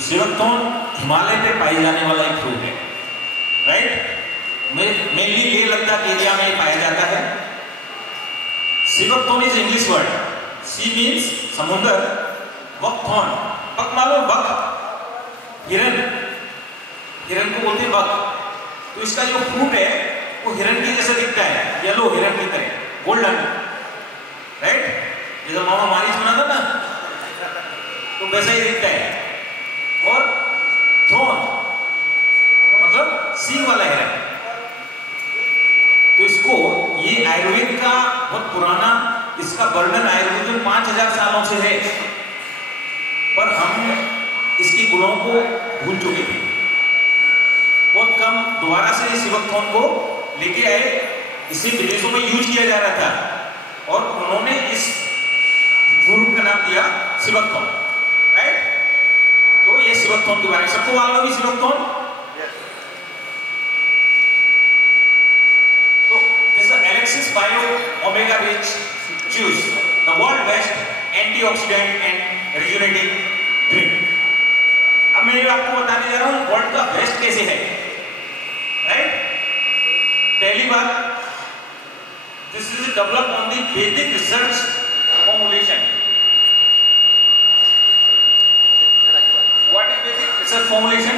सिवकथोन हिमालय पे पाई जाने वाला एक फ्रूट है, राइट। मेनली ये लद्दाख एरिया में पाया जाता है। Sea buckthorn is English word, sea means समुद्र, वकथोन, बक मालूम, बक हिरन, हिरन को बोलते हैं बक। तो इसका जो फ्रूट है वो हिरन की जैसे दिखता है, येलो हिरन की तरह, गोल्डन, राइट। जैसे मामा मारिच बना था ना, तो वैसा ही दिखता है। और थ्रोन मतलब सींग वाला हिरन। तो इसको, ये आयुर्वेद का बहुत पुराना, इसका वर्णन आयुर्वेद में 5000 सालों से है, पर हम इसके गुणों को भूल चुके थे। बहुत कम दोबारा से सिवकथोन को लेके आए, इसे विदेशों में यूज किया जा रहा था और उन्होंने इस फ्रूट का नाम दिया सिवकथोन, राइट। तो ये सिवकथोन के बारे में सबको मालूम होगी। सिवकथोन तो जैसा Alexis bio omega rich juice, the world best antioxidant and rejuvenating drink. अब मैं आपको बताने जा रहा हूं वर्ल्ड का बेस्ट कैसे है, राइट। पहली बात, this is developed on the वैदिक रिसर्च फॉर्मुलेशन। व्हाट इज वैदिक रिसर्च फॉर्मुलेशन?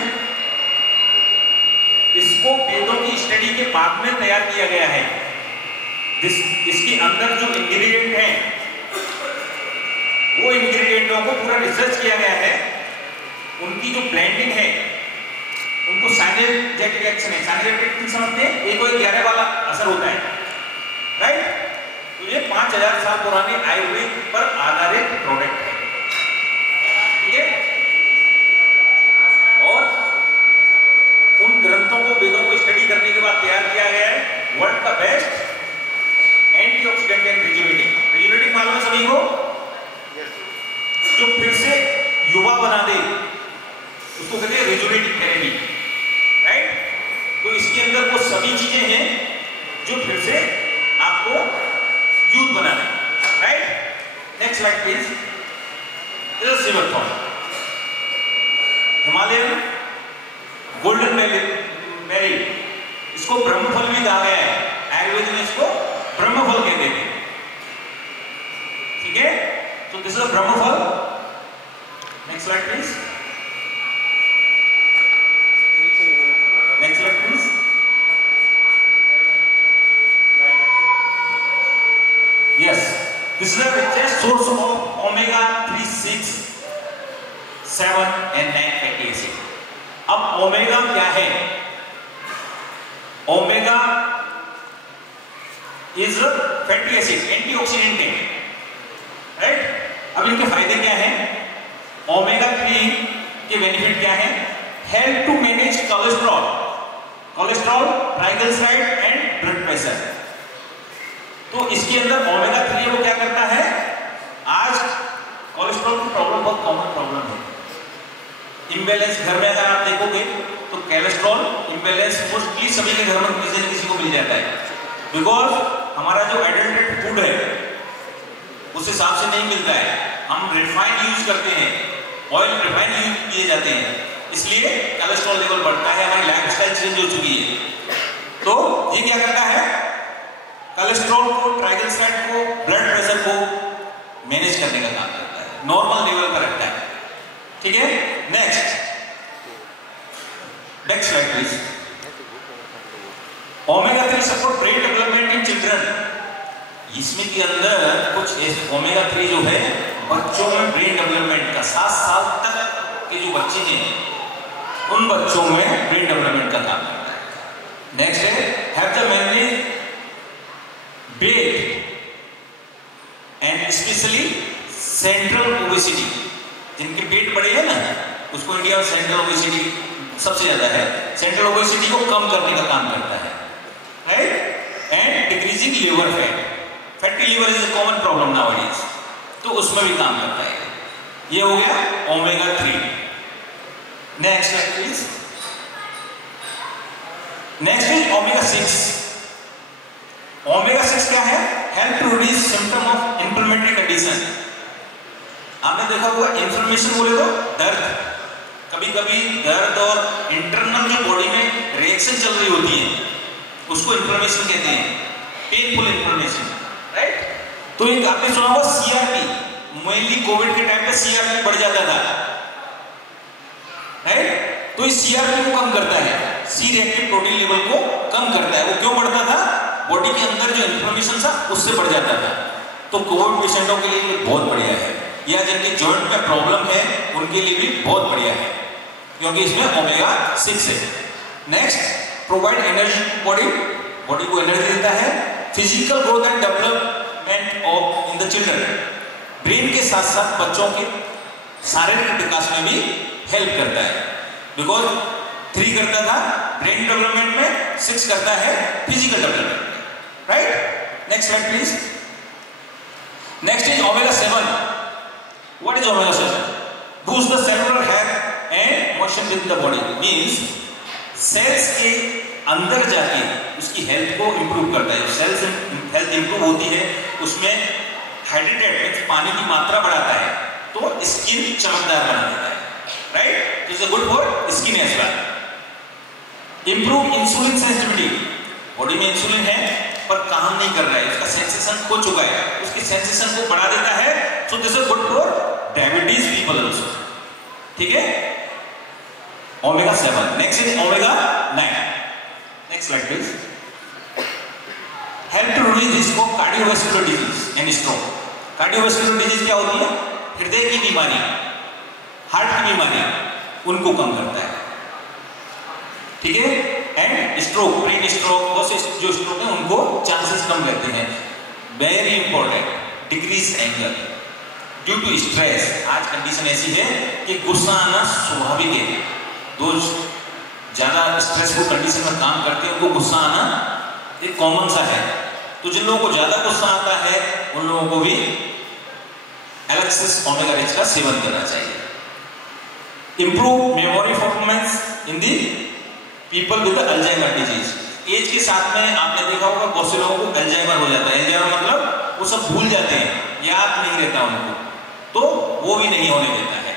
इसको वेदों की स्टडी के बाद में तैयार किया गया है। इसके अंदर जो इंग्रेडिएंट हैं, वो इंग्रेडिएंटों को पूरा रिसर्च किया गया है, उनकी जो ब्लेंडिंग है, उनको साइनेर्जेटिक रिएक्शन है। साइनेर्जेटिक समझते हैं, 1:11 वाला असर होता है, राइट। तो ये 5000 साल पुराने आयुर्वेद पर आधारित प्रोडक्ट है, ठीक है। और उन ग्रंथों को, वेदों को स्टडी करने के बाद तैयार किया गया है वर्ल्ड का बेस्ट एंटीऑक्सीडेंट एंड रिजुवेनेटिंग। रिजुवेनेटिंग मालूम है सभी को, जो फिर से युवा बना दे, उसको कहते हैं रिजुवेनेटिंग थेरेपी, राइट। तो इसके अंदर वो सभी चीजें हैं जो फिर से आपको यूथ बना दे, right. Next slide please. This is sea buckthorn, Himalayan golden berry. इसको ब्रह्मफल भी कहा गया है, आयुर्वेद में इसको ब्रह्मफल कहते हैं, ठीक है। तो दिस इज ब्रह्मफल। Next slide please. Next slide please. Yes, this is the richest source of omega 3, 6, 7 and 9 fatty acid. अब ओमेगा क्या है? Omega is fatty acid, antioxidant है, राइट। अब इनके फायदे क्या हैं? ओमेगा 3 के बेनिफिट क्या है? Help to manage cholesterol, triglyceride and blood pressure. तो इसके अंदर ओमेगा 3 वो क्या करता है? आज कोलेस्ट्रॉल की प्रॉब्लम बहुत कॉमन प्रॉब्लम है, इम्बैलेंस। घर में अगर आप देखोगे तो कोलेस्ट्रॉल इम्बैलेंस मोस्टली सभी के घर में किसी न किसी को मिल जाता है, बिकॉज हमारा जो एडल्टेड फूड है उस हिसाब से नहीं मिलता है। हम रिफाइंड यूज करते हैं, ऑयल रिफाइंड यूज किए जाते हैं, इसलिए कोलेस्ट्रॉल लेवल बढ़ता है, हमारी लाइफस्टाइल चेंज हो चुकी है। तो ये क्या करता है? कोलेस्ट्रॉल को, ट्राइग्लिसराइड को, ब्लड प्रेशर को मैनेज करने का काम करता है, नॉर्मल लेवल पर रखता है, ठीक है। Next slide please. Omega 3 support brain development in children. इसमें के अंदर कुछ ओमेगा 3 जो है बच्चों में ब्रेन डेवलपमेंट का, 7 साल तक के जो बच्चे हैं उन बच्चों में ब्रेन डेवलपमेंट का काम करता है। नेक्स्ट है have the memory weight and specially central obesity. जिनके पेट बड़े हैं ना, उसको इंडिया में सेंट्रल ओबेसिटी सबसे ज्यादा है। सेंट्रल ओबेसिटी को कम करने का काम करता है, right. And decreasing liver fat, fatty liver is a common problem nowadays, तो उसमें भी काम करता है। ये हो गया omega 3। Next please. Next is omega 6। Omega 6 क्या है? Help to reduce symptom of inflammatory condition. आपने देखा होगा इन्फ्लेमेशन बोले तो दर्द, कभी कभी दर्द और इंटरनल जो बॉडी में रिएक्शन चल रही होती है उसको इन्फ्लेमेशन कहते हैं, पेनफुल इन्फ्लेमेशन, राइट। तो एक आपने सुना होगा सीआरपी, मेनली कोविड के टाइम पे सीआरपी बढ़ जाता था, राइट। तो इस सीआरपी को कम करता है, सी रिएक्टिव प्रोटीन लेवल को कम करता है। वो क्यों बढ़ता था? बॉडी के अंदर जो इन्फ्लेमेशन था उससे बढ़ जाता था। तो कोविड पेशेंटों के लिए ये बहुत बढ़िया है, या जिनके जॉइंट में प्रॉब्लम है उनके लिए भी बहुत बढ़िया है, क्योंकि इसमें ओमेगा 6 है। Next, provide energy body, body को एनर्जी देता है। Physical growth and development of in the children, brain के साथ साथ बच्चों के शारीरिक विकास में भी हेल्प करता है। बिकॉज 3 करता था ब्रेन डेवलपमेंट में, 6 करता है फिजिकल डेवलपमेंट में, right. Next slide please. Next is omega 7। What is omega 7? Boost the cellular health and motion with the body, means cells के अंदर जाके उसकी हेल्थ को इंप्रूव करता है। सेल्स हेल्थ इंप्रूव होती है, उसमें हाइड्रेटेड मींस पानी की मात्रा बढ़ाता है, तो स्किन चमकदार बना देता है, right. Is good for skin as well. Improve insulin sensitivity, body में इंसुलिन है पर काम नहीं कर रहा है, उसका सेंसेशन खो चुका है, उसकी सेंसेशन को बढ़ा देता है। So this is good for diabetes people also, ठीक है। Omega 7। Next is omega 9। Next slide please. Help to release risk of cardiovascular disease and stroke. Cardiovascular disease क्या होती है? हृदय की बीमारी, हार्ट की बीमारी, उनको कम करता है, ठीक है। एंड स्ट्रोक, ब्रेन स्ट्रोक, बहुत से जो स्ट्रोक है उनको चांसेस कम करते हैं। Very important, decrease anger due to stress. आज कंडीशन ऐसी है कि गुस्सा आना स्वाभाविक है, जो ज्यादा स्ट्रेसफुल कंडीशन में काम करते हैं उनको गुस्सा आना एक कॉमन सा है। तो जिन लोगों को ज्यादा गुस्सा आता है उन लोगों को भी एलेक्सिस ओमेगा रिच का सेवन करना चाहिए। Improve memory performance in the people with Alzheimer disease. Age के साथ में आपने देखा होगा बहुत से लोगों को अल्जाइमर हो जाता है। अल्जाइमर मतलब वो सब भूल जाते हैं, याद नहीं रहता उनको, तो वो भी नहीं होने देता है।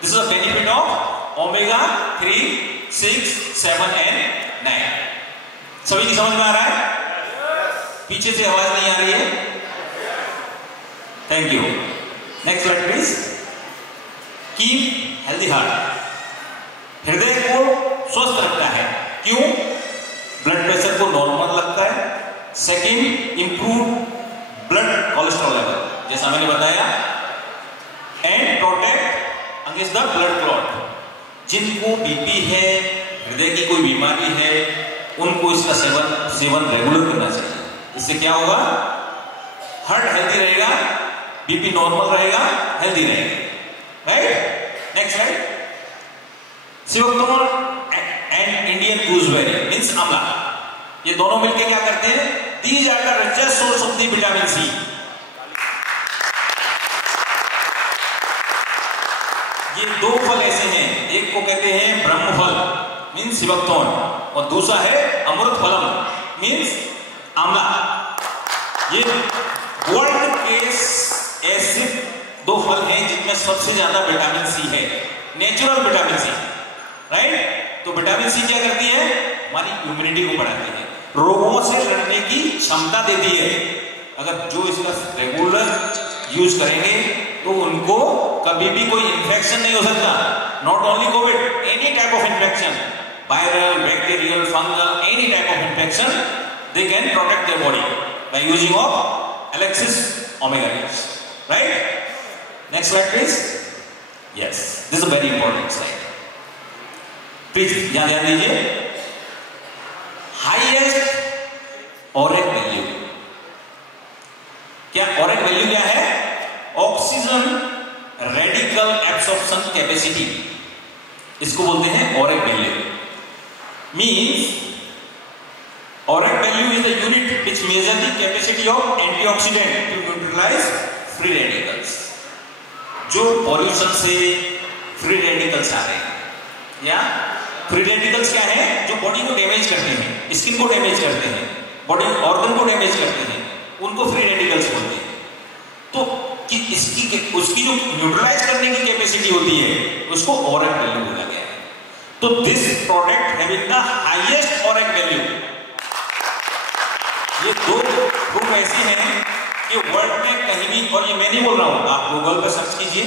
This is a benefit of omega 3, 6, 7 and 9। सभी की समझ में आ रहा है? पीछे से आवाज नहीं आ रही है? Thank you. Next slide please. Keep healthy heart, हृदय को स्वस्थ रखता है। क्यों? ब्लड प्रेशर को नॉर्मल रखता है। Second, improve blood cholesterol level, जैसा मैंने बताया, and protect against the blood clot. जिनको बीपी है, हृदय की कोई बीमारी है, उनको इसका सेवन रेगुलर करना चाहिए। इससे क्या होगा? हार्ट हेल्दी रहेगा, बीपी नॉर्मल रहेगा, हेल्दी रहेगा, right. Next slide. Sea buckthorn and Indian gooseberry means आंवला, ये दोनों मिलकर क्या करते हैं? These are the richest source of the vitamin C. ये 2 फल ऐसे हैं, एक को कहते हैं ब्रह्मफल मींस सिवक्तोन, और दूसरा है अमृत फलम मींस आंवला। ये वर्ल्ड के ऐसे 2 फल हैं जिनमें सबसे ज्यादा विटामिन सी है, नेचुरल विटामिन सी, राइट। तो विटामिन सी क्या करती है? हमारी इम्यूनिटी को बढ़ाती है, रोगों से लड़ने की क्षमता देती है। अगर जो इसका रेगुलर यूज करेंगे तो उनको कभी भी कोई इंफेक्शन नहीं हो सकता। Not only Covid, any type of infection, viral, bacterial, fungal, any type of infection, they can protect their body by using of Alexis omega rich, right. Next slide please. Yes, this is a very important slide, please यहां ध्यान दीजिए। Highest ORAC value, क्या ORAC value क्या है? Oxygen radical absorption capacity, इसको बोलते हैं ORAC value. Means ORAC value is the unit which measure the capacity of antioxidant to neutralise free radicals. जो पॉल्यूशन से फ्री रेडिकल्स आ रहे हैं, या फ्री रेडिकल्स क्या है? जो बॉडी को डैमेज करते हैं, स्किन को डैमेज करते हैं, बॉडी ऑर्गन को डैमेज करते हैं, उनको फ्री रेडिकल्स बोलते हैं। तो कि उसकी जो न्यूट्रलाइज करने की कैपेसिटी होती है उसको ऑरेक वैल्यू बोला गया है। तो this product having the highest ORAC value, ये दो ग्रुप ऐसे हैं कि वर्ल्ड में कहीं भी, और ये मैं नहीं बोल रहा हूं, आप गूगल पर सर्च कीजिए,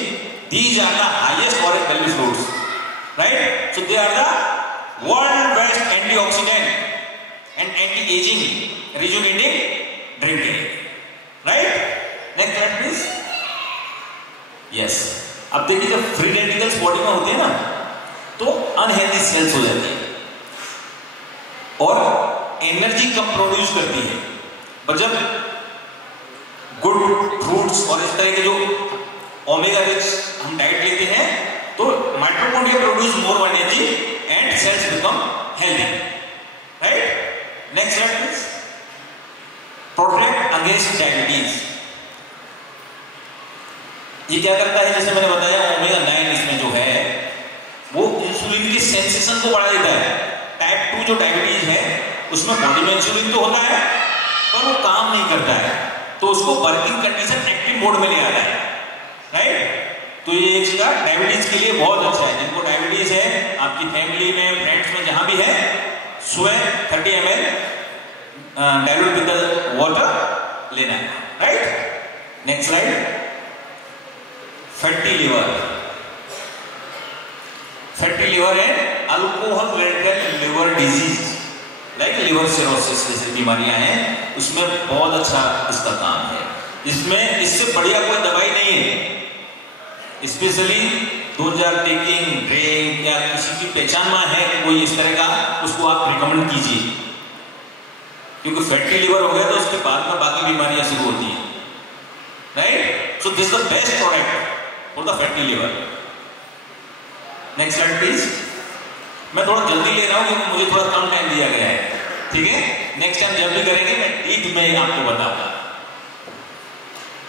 these are the highest ORAC value fruits, right? So they are the world best antioxidant and anti ageing rejuvenating drinking, right? Next slide please. Yes, अब देखिए जब फ्री रेडिकल्स बॉडी में होते हैं ना तो अनहेल्दी सेल्स हो जाती है और एनर्जी कम प्रोड्यूस करती है, पर जब गुड फ्रूट्स और इस तरह के जो ओमेगा रिच हम डाइट लेते हैं तो mitochondria produce more energy and sales become healthy, right? Next slide please. Protect against diabetes, ये क्या करता है? जैसे मैंने बताया ओमेगा 9 इसमें जो है वो इंसुलिन की सेंसेशन को बढ़ा देता है। टाइप 2 जो डायबिटीज है उसमें बॉडी में इंसुलिन तो होता है पर वो काम नहीं करता है, तो उसको वर्किंग कंडीशन एक्टिव मोड में ले आता है, राइट? तो ये एक चीज डायबिटीज के लिए बहुत अच्छा है। जिनको डायबिटीज है, आपकी फैमिली में, फ्रेंड्स में जहां भी है, सुबह 30 ml dilute with the water लेना है, right? Next slide. Fatty liver and alcohol related liver disease like liver cirrhosis जैसी बीमारियां हैं, उसमें बहुत अच्छा इसका काम है। इसमें इससे बढ़िया कोई दवाई नहीं है। Specially those are taking drink या किसी की पहचान में है कोई इस तरह का, उसको आप रिकमेंड कीजिए, क्योंकि फैटी लिवर हो गया तो उसके बाद में बाकी बीमारियां शुरू होती हैं, right? So this is the best product for the fatty liver. Next slide please. मैं थोड़ा जल्दी ले रहा हूं क्योंकि मुझे थोड़ा कम टाइम दिया गया है, ठीक है? नेक्स्ट टाइम जब भी करेंगे मैं डीप में आपको बताऊंगा।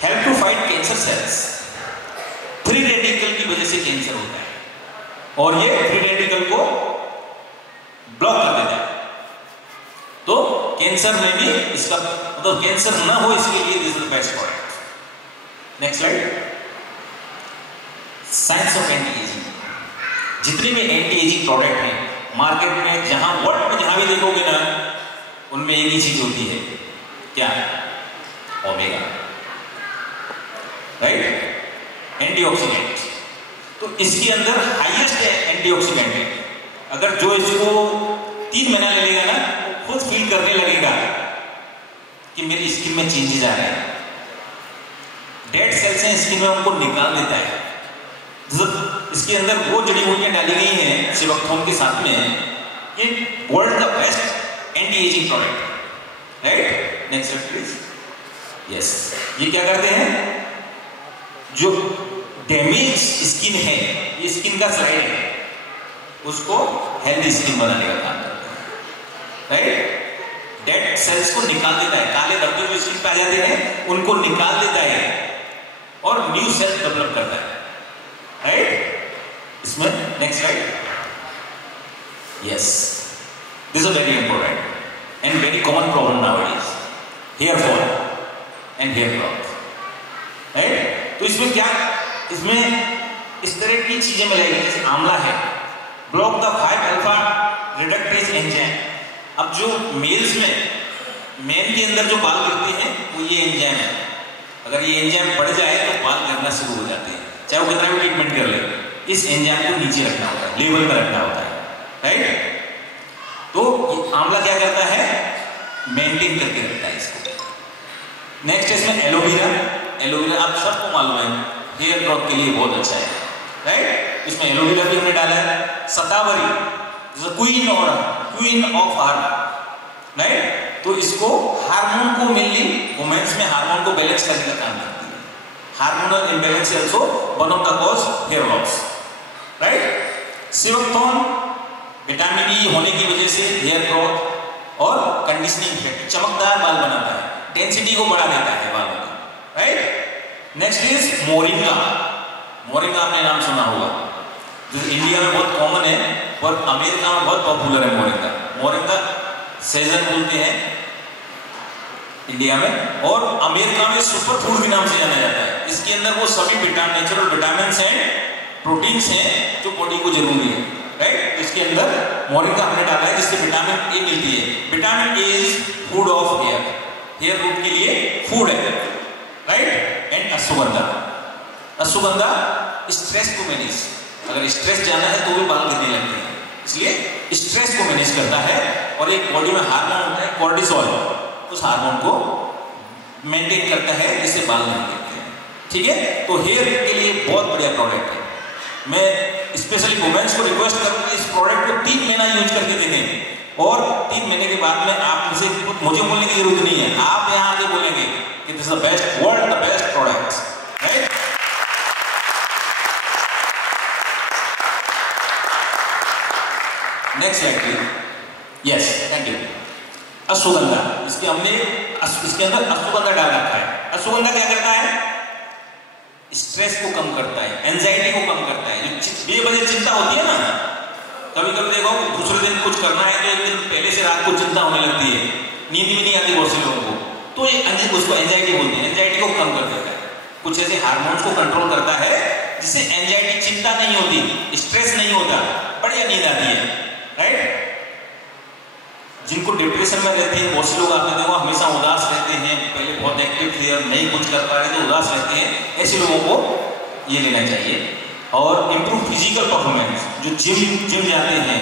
Help to fight cancer cells, free radical की वजह से कैंसर होता है और ये फ्री रेडिकल को ब्लॉक कर देता है, तो कैंसर में भी इसका मतलब कैंसर ना हो इसके लिए this is the best product. Next slide. Science of anti ageing, जितने भी एंटी एजिंग प्रोडक्ट हैं मार्केट में, जहां वर्ल्ड में जहां भी देखोगे ना, उनमें एक ही चीज होती है, क्या? Omega, right? एंटीऑक्सीडेंट। तो इसके अंदर हाईएस्ट एंटीऑक्सीडेंट है। अगर जो इसको 3 महीना ले लेगा ना, वो खुद फील करने लगेगा कि मेरी स्किन में चेंजेस आ रहे हैं। डेड सेल्स हैं स्किन में, उनको निकाल देता है। इसके अंदर वो जड़ी बूटियां डाली गई हैं सिवक्थोन के साथ में, ये वर्ल्ड का best anti ageing product, right? Next please. Yes, ये क्या करते हैं? जो डैमेज स्किन है, ये स्किन का स्लाइड है, उसको हेल्दी स्किन बनाने का काम करता है, राइट? डेड सेल्स को निकाल देता है, काले धब्बे जो स्किन पे आ जाते हैं उनको निकाल देता है और न्यू सेल्स डेवलप करता है, राइट? इसमें next slide. Yes, this is very important and very common problem nowadays, hair fall and hair growth, right? तो इसमें क्या, इसमें इस तरह की चीजें मिलेगी, जैसे आंवला है, block the 5 alpha reductase enzyme. अब जो मेल्स में मेन के अंदर जो बाल गिरते हैं वो ये एंजाइम है, अगर ये एंजाइम बढ़ जाए तो बाल गिरना शुरू हो जाते हैं, चाहे वो कितना भी ट्रीटमेंट कर ले। इस एंजाइम को नीचे रखना होता है, लेवल पर रखना होता है, राइट? तो ये आंवला क्या करता है? मेंटेन करके रखता है इसको। नेक्स्ट इसमें एलोवेरा। एलोवेरा आप सबको मालूम है हेयर ग्रोथ के लिए बहुत अच्छा है, राइट? इसमें एलोवेरा भी हमने डाला है। शतावरी, क्वीन ऑफ हार्मोन, राइट? तो इसको हार्मोन को मेनली वुमेन्स में हार्मोन को बैलेंस करने का काम करती है। Hormonal imbalance also one of the cause hair loss, right? Sea buckthorn vitamin E होने की वजह से हेयर ग्रोथ और कंडीशनिंग इफेक्ट, चमकदार बाल बनाता है, डेंसिटी को बढ़ा देता है बालों की, right? Next is moringa. Moringa आपने नाम सुना होगा, जो इंडिया में बहुत कॉमन है और अमेरिका में बहुत पॉपुलर है मोरिंगा। मोरिंगा सीजन बोलते हैं इंडिया में, और अमेरिका में सुपर फूड के नाम से जाना जाता है। इसके अंदर वो सभी नेचुरल विटामिन एंड प्रोटीन्स हैं जो बॉडी को जरूरी है, राइट। इसके अंदर मोरिंगा हमने डाला है जिससे विटामिन ए मिलती है। Vitamin A is food of hair, hair root के लिए फूड है, right. And Ashwagandha, Ashwagandha stress को मैनेज, अगर स्ट्रेस जाना है तो भी बाल गिरने लगते हैं, इसलिए स्ट्रेस को मैनेज करता है। और एक बॉडी में हार्मोन होता है कॉर्टिसोल, उस हार्मोन को मेंटेन करता है जिससे बाल नहीं गिरते हैं, ठीक है। तो हेयर के लिए बहुत बढ़िया प्रोडक्ट है। मैं स्पेशली वुमेन्स को रिक्वेस्ट करूंगा इस प्रोडक्ट को 3 महीना यूज करके देखें और 3 महीने के बाद में आप मुझे बोलने की जरूरत नहीं है, आप यहाँ आके बोलेंगे कि this is the best, world the best products, right. Next slide please. Yes, thank you. Ashwagandha, इसके अंदर अश्वगंधा डाल रखा है। अश्वगंधा क्या करता है? स्ट्रेस को कम करता है, एंजाइटी को कम करता है। जो बेवजह चिंता होती है ना, कभी कभी देखो दूसरे दिन कुछ करना है तो एक दिन पहले से रात को चिंता होने लगती है, नींद भी नहीं आती बहुत से लोगों को, तो ये उसको एंजाइटी बोलते हैं। एंजाइटी को कम कर देता है, कुछ ऐसे हार्मोन्स को कंट्रोल करता है जिससे एंजाइटी, चिंता नहीं होती, स्ट्रेस नहीं होता, बढ़िया नींद आती है, राइट। जिनको डिप्रेशन में रहते हैं, बहुत से लोग आपने देखा हमेशा उदास रहते हैं, पहले बहुत एक्टिव थे अब नहीं कुछ कर पा रहे तो उदास रहते हैं, ऐसे लोगों को ये लेना चाहिए। और इम्प्रूव फिजिकल परफॉर्मेंस, जो जिम जाते हैं,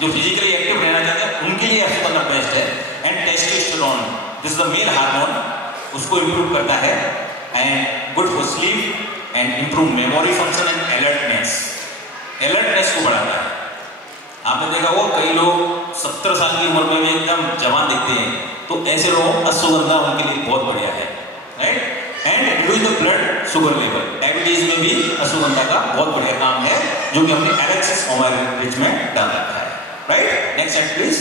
जो फिजिकली एक्टिव रहना चाहते हैं, उनके लिए अश्वगंधा बेस्ट है। And testosterone, this is the male hormone, उसको इम्प्रूव करता है। And good for sleep and improve memory function and alertness, alertness को बढ़ाता है। आपने देखा वो कई लोग 70 साल की उम्र में भी एकदम जवान दिखते हैं, तो ऐसे लोग अश्वगंधा उनके लिए बहुत बढ़िया है, right. And reduce the blood sugar level, diabetes में भी अश्वगंधा का बहुत बढ़िया काम है, जो कि हमने एलेक्सिस ओमाइरिच में डाल रखा है, right. Next slide please.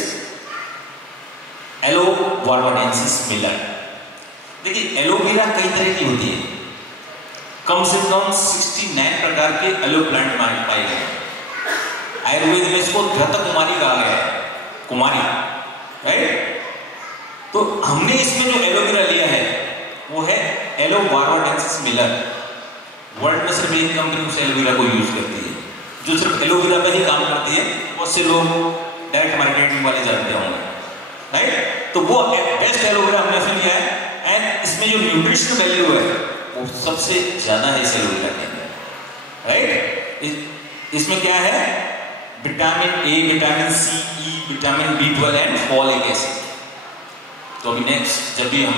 Aloe barbadensis Miller, देखिए एलोवेरा कई तरह की होती है, कम से कम 69 प्रकार के एलो प्लांट पाए गए। आयुर्वेद में इसको घृत कुमारी कहा गया है, कुमारी, राइट। तो हमने इसमें जो एलोवेरा लिया है वो है एलोवार्वाडेंसिस मिलर। वर्ल्ड में सिर्फ एक कंपनी उस एलोवेरा को यूज करती है, जो सिर्फ एलोवेरा पे ही काम करती है, बहुत से लोग डायरेक्ट मार्केटिंग वाले जानते होंगे, राइट। तो वो बेस्ट एलोवेरा हमने फिर लिया है। एंड इसमें जो न्यूट्रिशन वैल्यू है वो सबसे ज्यादा है इस एलोवेरा के अंदर, राइट। इसमें क्या है? Vitamin A, vitamin C, E, vitamin B12 and folic acid. तो अभी नेक्स्ट जब भी हम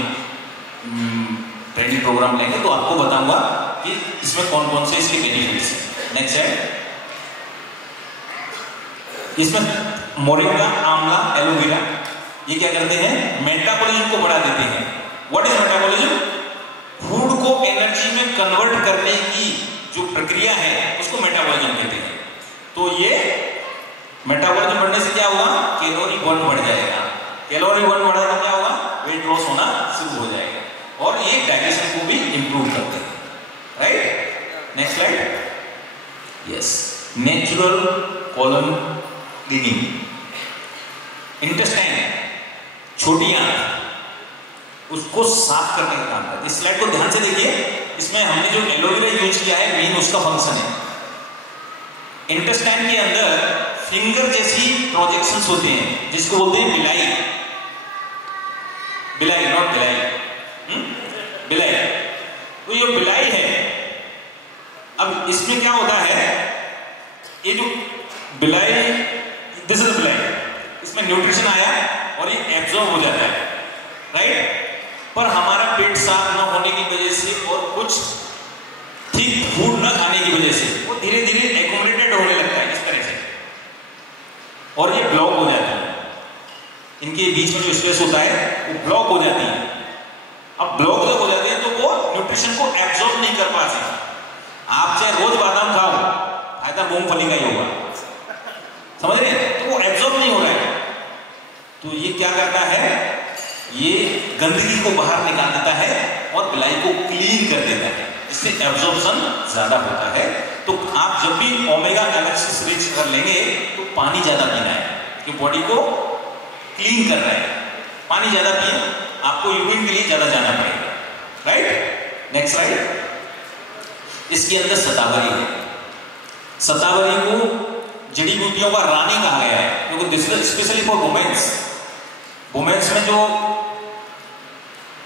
ट्रेनिंग प्रोग्राम लेंगे तो आपको बताऊंगा कि इसमें कौन कौन से इसके बेनिफिट्स हैं। नेक्स्ट है, इसमें मोरिंगा, आंवला, एलोवेरा, ये क्या करते हैं? मेटाबॉलिज्म को बढ़ा देते हैं। What is metabolism? फूड को एनर्जी में कन्वर्ट करने की जो प्रक्रिया है उसको मेटाबॉलिज्म कहते हैं। तो ये मेटाबॉलिज्म बढ़ने से क्या होगा? कैलोरी बर्न बढ़ जाएगा। कैलोरी बर्न बढ़ा तो क्या होगा? वेट लॉस होना शुरू हो जाएगा, और ये डाइजेशन को भी इंप्रूव करते हैं, right. Next slide. Yes, natural column cleaning, intestine, छोटी आंत, उसको साफ करने का काम करते हैं। इस स्लाइड को ध्यान से देखिए, इसमें हमने जो एलोवेरा यूज किया है मेन उसका फंक्शन है। इंटेस्टाइन के अंदर फिंगर जैसी प्रोजेक्शंस होते हैं जिसको बोलते हैं बिलाई, बिलाई नॉट बिलाई, बिलाई। तो ये बिलाई है। अब इसमें क्या होता है, ये जो बिलाई, दिस इज बिलाई, इसमें न्यूट्रिशन आया और ये एब्जॉर्ब हो जाता है, राइट। पर हमारा पेट साफ न होने की वजह से और कुछ ठीक फूड न खाने की वजह से वो धीरे धीरे एक्यूमुलेटेड होने लगता है इस तरह से, और ये ब्लॉक हो जाती है। इनके बीच में जो स्पेस होता है वो ब्लॉक हो जाती है। अब ब्लॉक जब हो जाती है तो वो न्यूट्रिशन को एब्जॉर्ब नहीं कर पाती। आप चाहे रोज बादाम खाओ, फायदा मूंगफली का ही होगा, समझ रहे हैं? तो वो एब्जॉर्ब नहीं हो रहा है। तो ये क्या करता है? ये गंदगी को बाहर निकाल देता है और बिलाई को क्लीन कर देता है, इससे एब्जॉर्प्शन ज्यादा होता है। तो आप जब भी ओमेगा एलेक्सिस रिच अगर लेंगे तो पानी ज्यादा पीना है, कि बॉडी को क्लीन कर रहा है। पानी ज्यादा पिए, आपको यूरिन के लिए ज्यादा जाना पड़ेगा, राइट। Next slide. इसके अंदर शतावरी है। शतावरी को जड़ी बूटियों का रानी कहा गया है, क्योंकि this is specially for womens. Womens में जो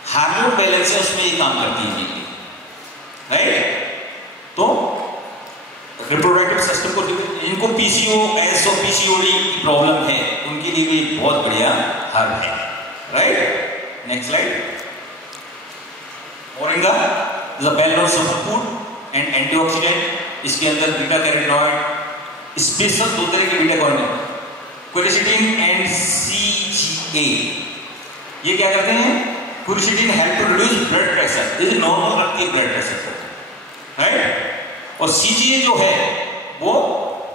हार्मोन बैलेंस है उसमें ये काम करती है जी, राइट। तो रिप्रोडक्टिव सिस्टम को, इनको पीसीओएस और पीसीओडी की प्रॉब्लम है, उनके लिए भी बहुत बढ़िया हर्ब है, right. Next slide. Moringa is a well known super food and antioxidant. इसके अंदर बीटा कैरोटीनॉइड, स्पेशल 2 तरह के beta carotenoid, quercetin and CGA. ये क्या करते हैं? Quercetin help to reduce blood pressure, ये नॉर्मल रखती है ब्लड प्रेशर को, राइट। और सीजीए जो है वो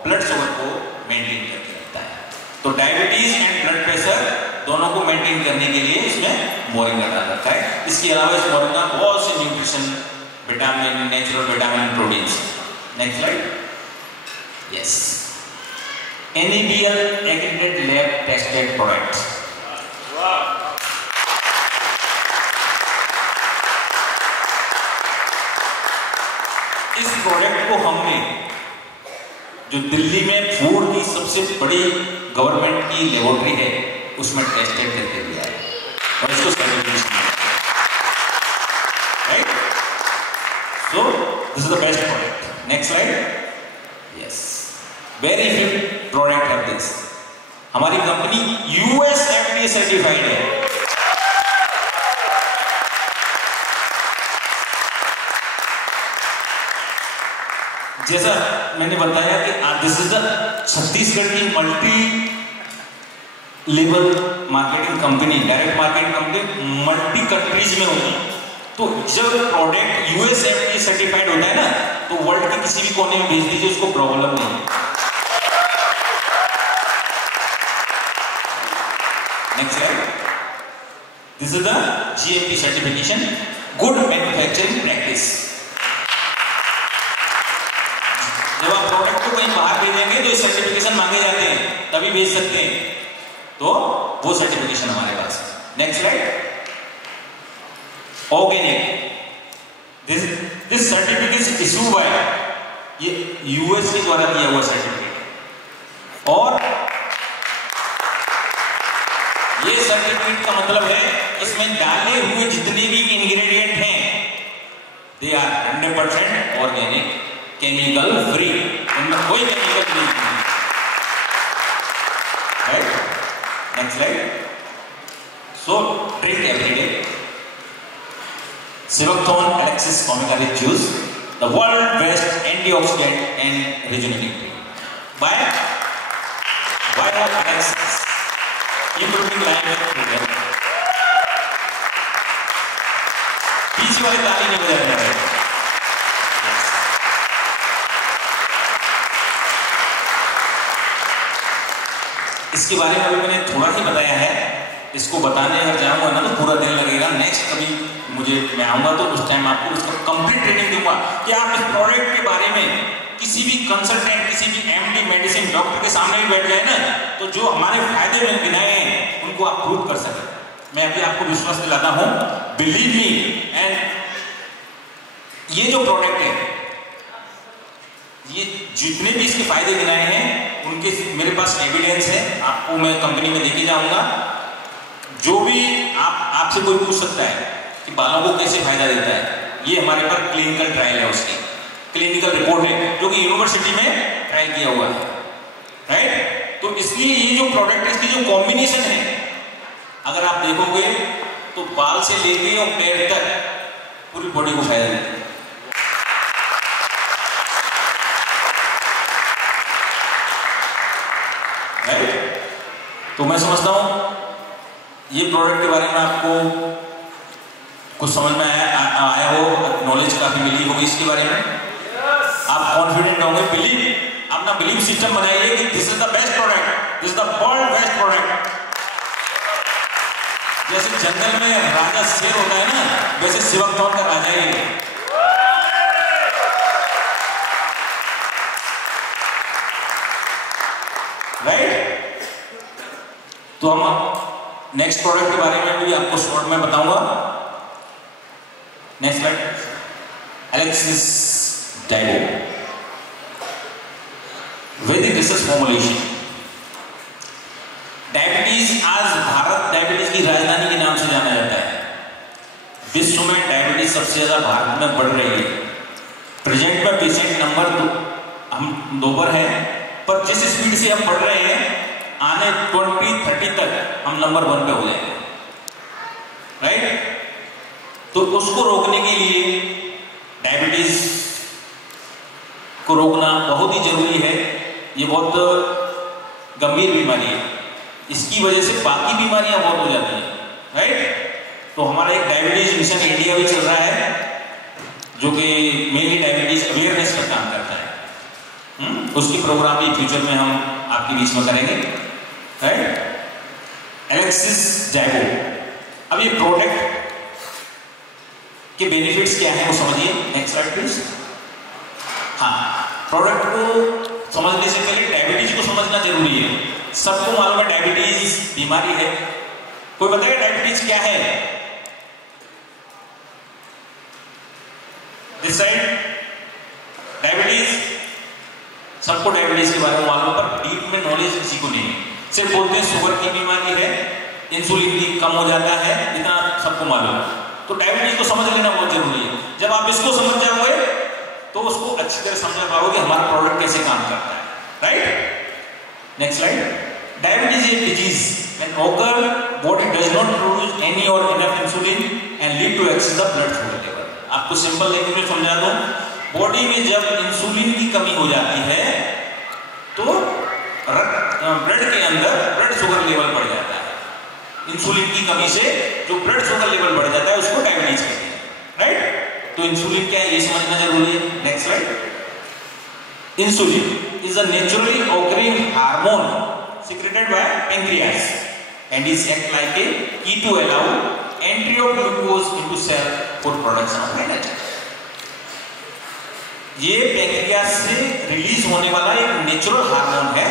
ब्लड शुगर को मेंटेन करके रखता है। तो डायबिटीज एंड ब्लड प्रेशर दोनों को मेंटेन करने के लिए इसमें मोरिंगा डाल रखा है। इसके अलावा इस मोरिंगा बहुत से nutrition, vitamin, natural vitamin, proteins. Next slide. Yes, NABL accredited lab tested product। इस प्रोडक्ट को हमने जो दिल्ली में फूड की सबसे बड़ी गवर्नमेंट की लेबोरेटरी है उसमें टेस्टेड करके दिया है और इसको सर्टिफिकेशन मिला, right. So this is the best product. Next slide. Yes, very few product है दिस। हमारी कंपनी US FDA सर्टिफाइड है। जैसा मैंने बताया कि दिस इज छत्तीसगढ़ की multi level marketing company, direct marketing company multi countries में होगी। तो जब प्रोडक्ट US FDA सर्टिफाइड होता है ना, तो वर्ल्ड के किसी भी कोने में भेज दीजिए, उसको प्रॉब्लम नहीं। Next slide. This is the GMP certification, good manufacturing practice. जब आप प्रोडक्ट को कहीं बाहर भेजेंगे तो सर्टिफिकेशन मांगे जाते हैं, तभी भेज सकते हैं, तो वो सर्टिफिकेशन हमारे पास। Next slide. Organic, this certificate issue by, ये US के द्वारा दिया हुआ सर्टिफिकेट। और ये सर्टिफिकेट का मतलब है इसमें डाले हुए जितने भी इंग्रेडिएंट हैं they are 100% organic, chemical free, उनमें कोई केमिकल नहीं, right. Next slide. So drink every day Sevactone Alexis Omega Rich Juice, the world best antioxidant and rejuvenating by Alexis, improving life with freedom। पीछे वाली ताली नहीं बजा रहे हैं। इसके बारे में अभी मैंने थोड़ा ही बताया है, इसको बताने अगर जाऊंगा ना तो पूरा दिन लगेगा। नेक्स्ट कभी मैं आऊंगा तो उस टाइम आपको इसका कंप्लीट ट्रेनिंग दूंगा कि आप इस प्रोडक्ट के बारे में किसी भी कंसल्टेंट, किसी भी MD मेडिसिन डॉक्टर के सामने भी बैठ जाए ना, तो जो हमारे फायदे में गिनाए हैं उनको आप प्रूव कर सकें। मैं अभी आपको विश्वास दिलाता हूं, बिलीव मी। एंड ये जो प्रोडक्ट है, ये जितने भी इसके फायदे गिनाए हैं उनके मेरे पास एविडेंस है, आपको मैं कंपनी में लेके जाऊंगा। जो भी आपसे कोई पूछ सकता है कि बालों को कैसे फायदा देता है, ये हमारे पर क्लिनिकल ट्रायल है, उसकी क्लिनिकल रिपोर्ट है जो कि यूनिवर्सिटी में ट्रायल किया हुआ है, राइट। तो इसलिए ये जो प्रोडक्ट है, इसकी जो कॉम्बिनेशन है, अगर आप देखोगे तो बाल से लेके और पैर तक पूरी बॉडी को फायदा देता है, राइट। तो मैं समझता हूं ये प्रोडक्ट के बारे में आपको कुछ समझ में आया हो, नॉलेज काफी मिली होगी इसके बारे में। आप कॉन्फिडेंट होंगे, अपना बिलीव सिस्टम बनाइए कि this is the best product, this is the world best product. जैसे जंगल में राजा शेर होता है ना, वैसे सेवकटोन का राजा ही है, राइट। तो हम नेक्स्ट प्रोडक्ट के बारे में भी आपको शॉर्ट में बताऊंगा। Next slide. एलेक्सिस डाइबो। वैदिक रिसर्च फॉर्मुलेशन। डायबिटीज आज भारत डायबिटीज की राजधानी के नाम से जाना जाता है। विश्व में डायबिटीज सबसे ज्यादा भारत में बढ़ रही है। प्रेजेंट में पेशेंट नंबर हम 2 पर है, पर जिस स्पीड से हम बढ़ रहे हैं आने 2030 तक हम नंबर 1 पे हो जाएंगे, राइट। तो उसको रोकने के लिए डायबिटीज को रोकना बहुत ही जरूरी है। ये बहुत गंभीर बीमारी है, इसकी वजह से बाकी बीमारियां बहुत हो जाती हैं, राइट। तो हमारा एक डायबिटीज मिशन इंडिया भी चल रहा है, जो कि मेनली डायबिटीज अवेयरनेस पर काम करता है। उसकी प्रोग्राम भी फ्यूचर में हम आपके बीच में करेंगे, राइट। एलेक्सिस जैगो, अब ये प्रोडक्ट के बेनिफिट्स क्या है वो समझिए। Next slide please. हाँ, प्रोडक्ट को समझने से पहले डायबिटीज को समझना जरूरी है। सबको मालूम है डायबिटीज बीमारी है। कोई बताएगा डायबिटीज क्या है? दिस साइड डायबिटीज, सबको डायबिटीज के बारे में मालूम, पर डीप में नॉलेज किसी को नहीं है। सिर्फ बोलते हैं शुगर की बीमारी है, इंसुलिन की कम हो जाता है, इतना सबको मालूम है। तो डायबिटीज को समझ लेना बहुत जरूरी है। जब आप इसको समझ जाओगे तो उसको अच्छी तरह समझ पाओगे हमारा प्रोडक्ट कैसे काम करता है, right. Next slide. Diabetes is disease when occur body does not produce any or enough insulin and lead to excess the blood sugar level. आपको सिंपल लैंग्वेज में समझा दूं, बॉडी में जब इंसुलिन की कमी हो जाती है तो ब्लड के अंदर ब्लड शुगर लेवल बढ़ जाता है। इंसुलिन की कमी से जो ब्लड शुगर लेवल बढ़ जाता है उसको डायबिटीज कहते हैं, राइट। तो इंसुलिन क्या है ये समझना जरूरी है। Next slide. Insulin is a naturally occurring hormone secreted by pancreas and is act like a key to allow entry of glucose into cell for production of energy। ये पैंक्रियास से release होने वाला एक नेचुरल हार्मोन है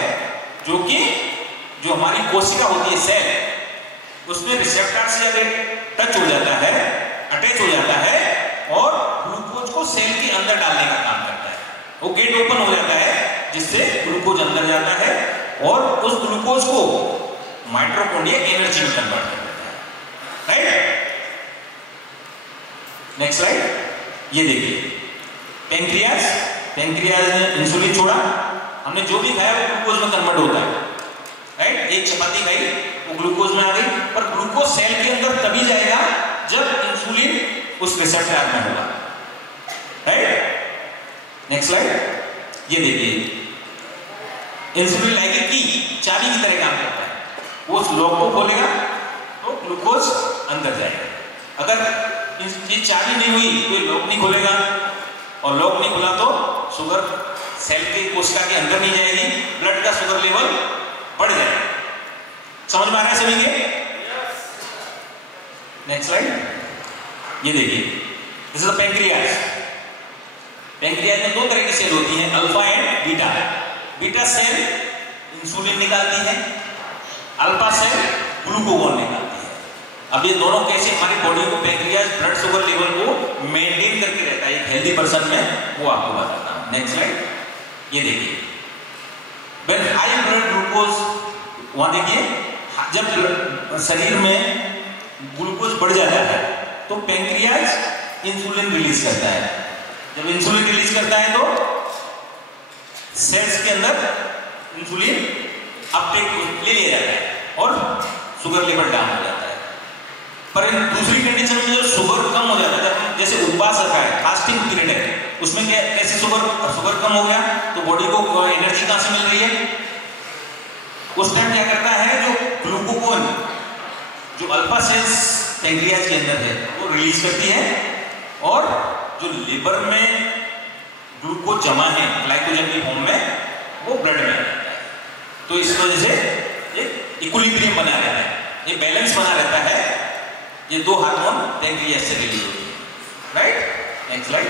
जो हमारी कोशिका होती है सेल, उसमें रिसेप्टर से अगर टच हो जाता है, अटैच हो जाता है और ग्लूकोज को सेल के अंदर डालने का काम करता है। वो गेट ओपन हो जाता है जिससे ग्लूकोज अंदर जाता है और उस ग्लूकोज को माइटोकॉन्ड्रिया एनर्जी में कन्वर्ट कर देता है, राइट। Next slide. ये देखिए पैंक्रियाज ने इंसुलिन छोड़ा, हमने जो भी खाया वो ग्लूकोज में कन्वर्ट होता है, राइट। एक चपाती खाई वो ग्लूकोज में आ गई, पर ग्लूकोज सेल के अंदर तभी जाएगा जब इंसुलिन उस रिसेप्टर में होगा, राइट। Next slide. ये देखिए इंसुलिन लाइक की चाबी की तरह काम करता है, वो उस लॉक को खोलेगा तो ग्लूकोज अंदर जाएगा। अगर ये चाबी नहीं हुई तो ये लॉक नहीं खोलेगा, और लॉक नहीं खुला तो शुगर सेल के कोशिका के अंदर नहीं जाएगी, ब्लड का शुगर लेवल बढ़ जाएगा। समझ में आ रहा है सभी के? Next slide. ये देखिए this is the pancreas. Pancreas में 2 तरह की सेल होती हैं, alpha and beta. Beta cell insulin निकालती है, अल्फा सेल ग्लूकागॉन निकालती है। अब ये दोनों कैसे हमारी बॉडी को पैंक्रियाज ब्लड शुगर लेवल को मेंटेन करके रहता है एक हेल्दी पर्सन में, वो आपको बताता हूं। Next slide. ये देखिए व्हेन हाई ब्लड ग्लूकोज, वहां देखिए जब शरीर में ग्लूकोज बढ़ जाता है तो पैंक्रियाज इंसुलिन रिलीज करता है। जब इंसुलिन रिलीज करता है तो सेल्स के अंदर इंसुलिन अपटेक ले लिया जाता है और शुगर लेवल डाउन हो जाता है। पर दूसरी कंडीशन में जब शुगर कम हो जाता है, जैसे उपवास रखा है, फास्टिंग पीरियड है, उसमें कैसे शुगर कम हो गया तो बॉडी को एनर्जी कहां से मिल रही है? उस टाइम क्या करता है, जो ग्लूकागॉन जो अल्फा सेल्स पैंक्रियाज के अंदर है वो रिलीज करती है, और जो लिवर में ग्लूकोज जमा है ग्लाइकोजन की फॉर्म में वो ब्लड में आ जाता है। तो इस वजह से एक इक्विलिब्रियम बना रहता है, ये बैलेंस बना रहता है। ये 2 हार्मोन पैंक्रियाज से रिलीज होते हैं, right. Next slide.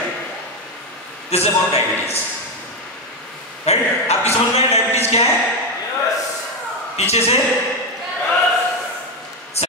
This is about diabetes, right. आपकी समझ में डायबिटीज क्या है? पीछे से